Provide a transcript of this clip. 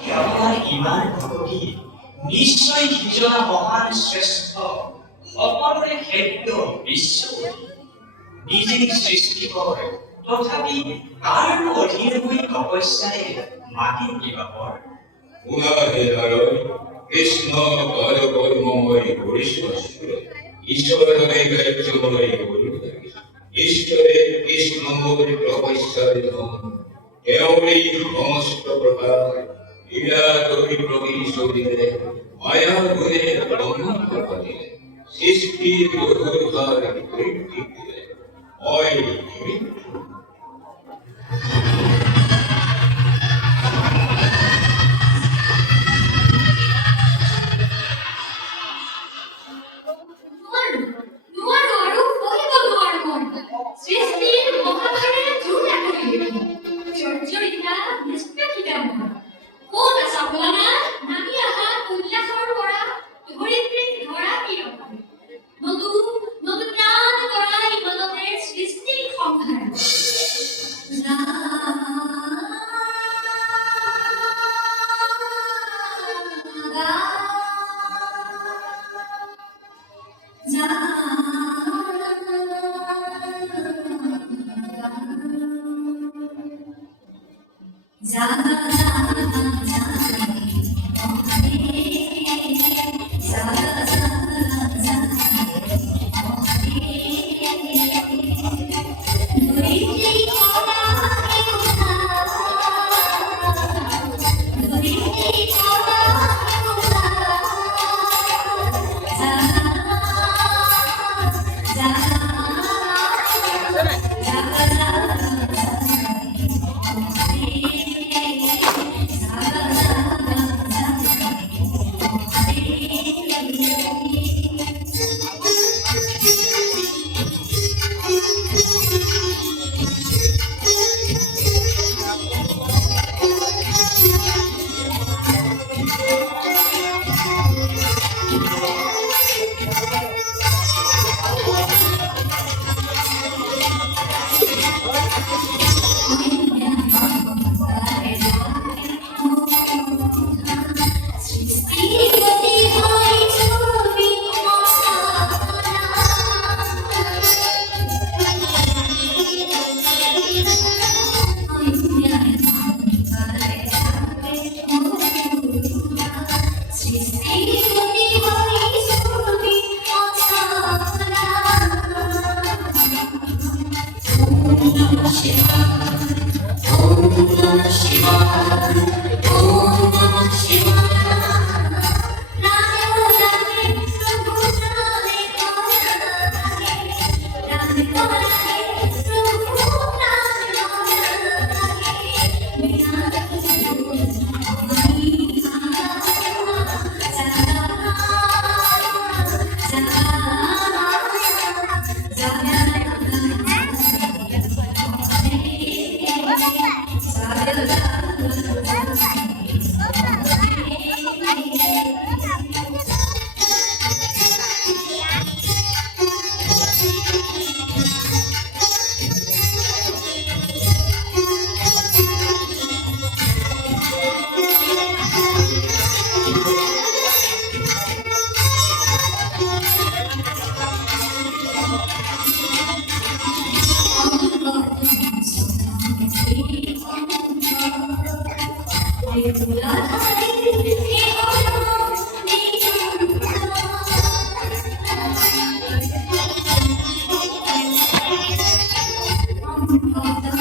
আপোনাৰ ইমান ভক্তি নিশ্চয় সিজনা মহান শ্ৰেষ্ঠ সকলোৰে খাদ্য বিশ্ব নিজেই সৃষ্টি কৰে তথাপি কাৰো অধীন হৈ তপস্যাৰে মাটি দিবাপৰ কৃষ্ণ কর্মময় পরিশ্রম ঈশ্বরের কার্যময় ঈশ্বরের কৃষ্ণময় প্রবৈশ্বরিত কেবলই সমস্ত প্রকার লীলা কবি প্রবীণ শরীরে মায়া গুণে ব্রহ্মাণ্ড করিলে সৃষ্টি দুর্ভার বৃদ্ধি দিলে হয় মৃত্যু Oh,